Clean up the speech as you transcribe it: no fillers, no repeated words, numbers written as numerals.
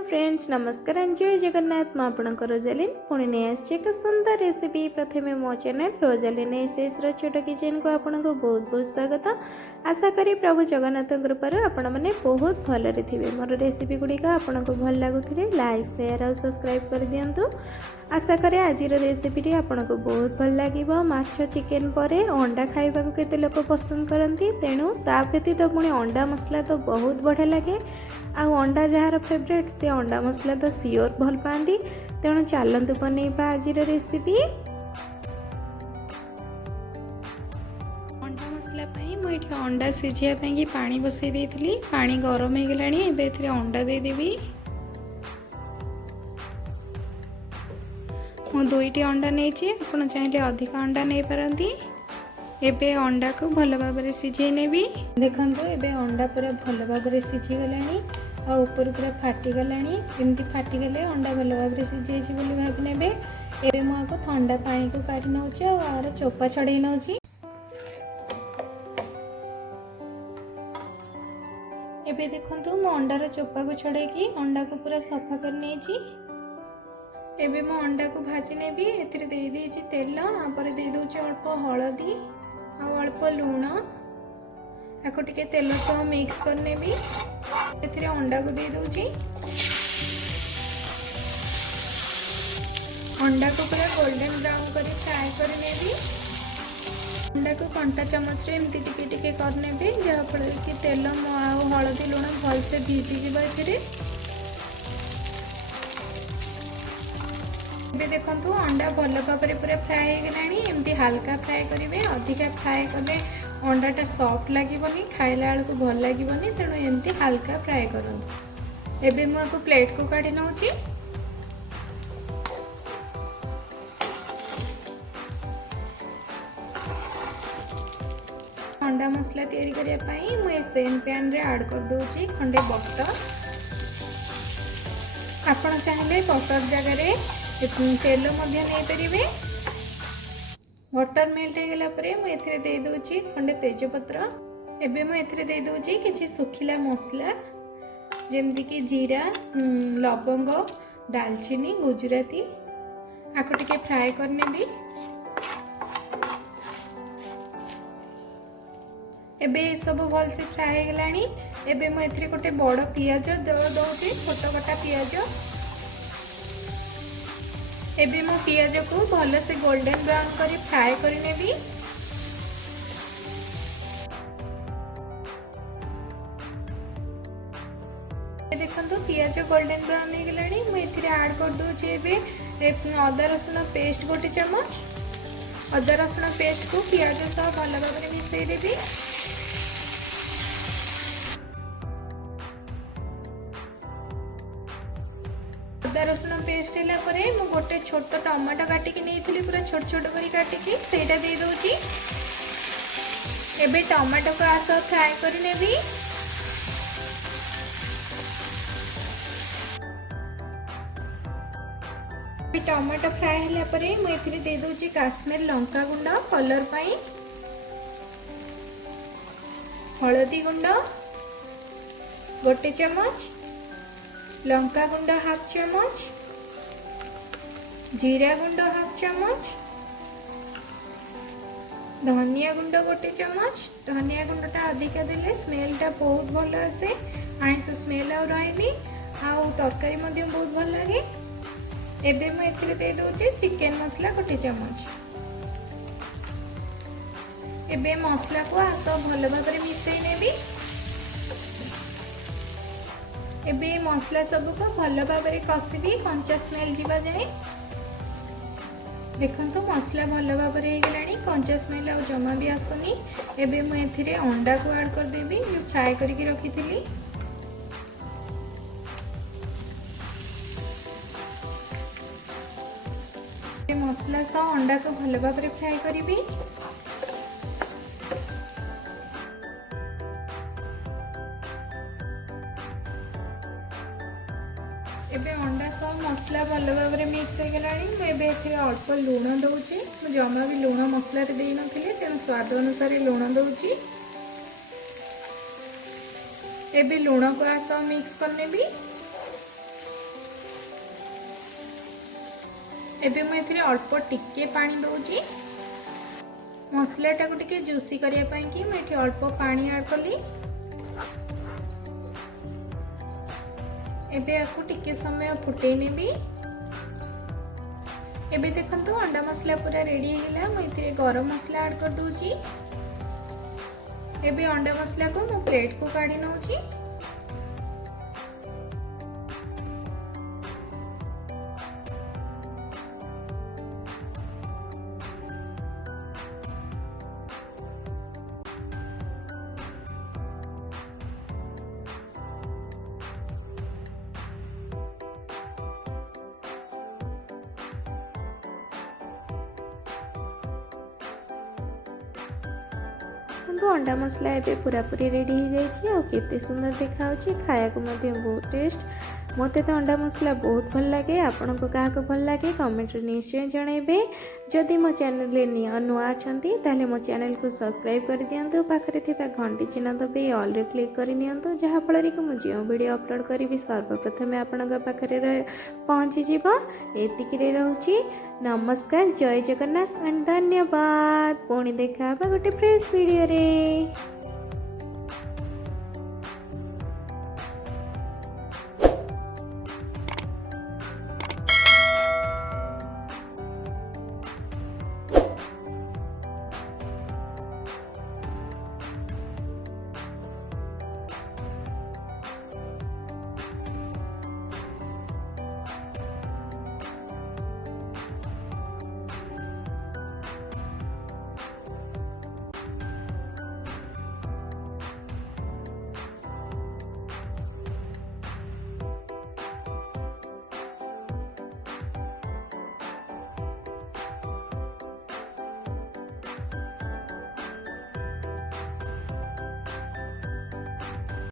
Hello friends नमस्कार जय जगन्नाथ मैं आपणकर रोजालिन पुणी नहीं आसी एक सुंदर रेसिपी प्रथम मो चैनल रोजालिन एस छोट किचन को आपन को बहुत बहुत स्वागत। आशा करी प्रभु जगन्नाथ कृपार आपण मैंने बहुत भलरे थे। मोर रेसिपी गुड़िक आपन को भल लगुले लाइक शेयर और सब्सक्राइब कर दिंतु। आशा करे आज रेसिपी आपन को बहुत भल लगे। माछ चिकेन पर अंडा खाइबा को केते लोक पसंद करती, तेणु ता व्यतीत पुणी अंडा मसला तो बहुत बढ़िया लगे। आउ अंडा जार फेवरेट से अंडा मसला तो सियोर भल पाती, तेणु चलतु बनइबा आज रेसिपी। अंडा मसला मुझे अंडा सिझापी पानी बसई देती, पानी गरम हो गलानी। एबे अंडा देदेवी। मु 2टी अंडा नहीं चाहिए अधिक अंडा नहीं पारती। एबे अंडा को भल भाव सिझे नेबी। देखंतु एबे अंडा पूरा भल भाव सिझी गलानी आ ऊपर पूरा फाटी गलानी। एमती फाटी गले अंडा भल भाव सिझे बोली भाव नेबे। एबे मु आको ठंडा पानी को काटी नउची आ आर चोपा छड़े नउची। एबे देखंतु मु अंडार चोपा को छड़ेकी अंडा को पूरा सफा कर नेची। एबे मु अंडा को भाजी नेबी। एथिरे दे देची तेल आ पर दे दोची अल्प हळदी आ अल्प लूण। याको टिके तेल सह मिक्स कर नेबी। एथिरे अंडा को दे दोची। अंडा को पूरा गोल्डन ब्राउन करी फ्राई कर नेबी। अंडा को कंटा चमच रे एमती टिके टिके कर नेबी, जहा फल कि तेल आ हळदी लूण भल से भिजी जिबा। एथिरे एबे देखंतु अंडा भल भाव पूरा फ्राए हो गलानी। एमती हल्का फ्राए करेंगे, अधिका फ्राए कले अंडाटा सॉफ्ट लगे, खाइला बेलू भल लगे, तेणु एमती हल्का फ्राए करूँ। एबे मुझे प्लेट को काढ़ी नउची। अंडा मसला तैयारी करने मुझे सेम पैन रे ऐड कर दूची खंडे बटर। आपण चाहिए बटर जगह तेल नहीं पारे। बटर मेल्ट हो गला परे मुझे दे दूची खंडे तेजपत्र। एबे मुझे दे दूची किछि सुखिला मसला जेमती कि जीरा, लवंग, दालचीनी, गुजराती। आको टिके फ्राए करने भी। एबे सब भल से फ्राए हो गलानी। एबे मुझे गोटे बड़ पियाज दौची, छोट कटा पियाज। एबे मो पियाज को भल से गोल्डन ब्राउन करी फ्राए करने भी। देखंतु पियाज गोल्डन ब्राउन हो गलानी। मु एथिरे ऐड कर दोची एबे अदा रसुण पेस्ट गोटे चमच। अदा रसुण पेस्ट को पियाज सह भल भाव में मिसई देबी। अदा रसुण पेस्ट है मु गोटे छोट टमाटो काटिकी नहीं पूरा छोट छोट करी काटिकी सेटा दे दोची। एबे टमाटो को आस फ्राए कर नेबी। टमाटो फ्राए हला परे मु एथिरे दे दोची काश्मीर लंका गुंड कलर पाई, हळदी गुंड गोटे चमच, लंका गुंड हाफ चमच, जीरा गुंड हाफ चमच, धनिया गुंड गोटे चमच। धनिया गुंडा अधिका देले स्मेलटा बहुत भल आसे, आइंस स्मेल आ रही तरकारी बहुत भल लगे। एबे मु एथिरे दे दोची चिकन मसला गोटे चमच। एबे मसला को आस भल भाव मिसई नेबी। एबे मसला सब को भल भाव कषिबी कंचा स्मेल जीवा जाए। देखंतु मसला भल भाव हो गलानी, कंचा स्मेल आ जमा भी आसुनी। एबे मु एथिरे अंडा को ऐड कर देबी जो फ्राए करके रखिथिली। मसला सह अंडा को भल भाव फ्राए करी। एबे अंडा सह मसला भल भाव मिक्स हो गलानी। एबे एथिरे अल्प लूण दउची। मु जमा भी लूण मसला रे देई नथिले, तेणु स्वाद अनुसार लूण दउची। एबे लूण को आस मिक्स करने भी। एबे मैं इथिरे अल्प टिके पानी दउची मसलाटा को टिके जूसी करिया पई कि मैं इथे अल्प पानी ऐड कली। एबे आकु टिके समय फुटै नेबी। एबे देखंतु अंडा मसला पूरा रेडी हेला। मैं इथिरे गरम मसला ऐड कर दूची। एबे अंडा मसला को मो प्लेट को काढी नउची। तो अंडा मसला एबे पूरा पूरी रेडी हो जाइए और केते सुंदर देखा खाया को मध्य बहुत टेस्ट। मते तो अंडा मसला बहुत भल लगे। आपण को क्या भल लगे कमेंट निश्चय जनइबे। जदि मो चैनल नुआ अच्छी ताले मो चैनल को सब्सक्राइब कर दियंतु। पाखरे थिबा घंटी चिन्ह दबे ऑल रे क्लिक कर नियंतु जहाँफल कि मुझे वीडियो अपलोड करी सर्वप्रथमे आपण पाखे पहुँची जीव। एतिकी रहूची नमस्कार जय जगन्नाथ एंड धन्यवाद। पुणी देखा गोटे फ्रेश वीडियो रे।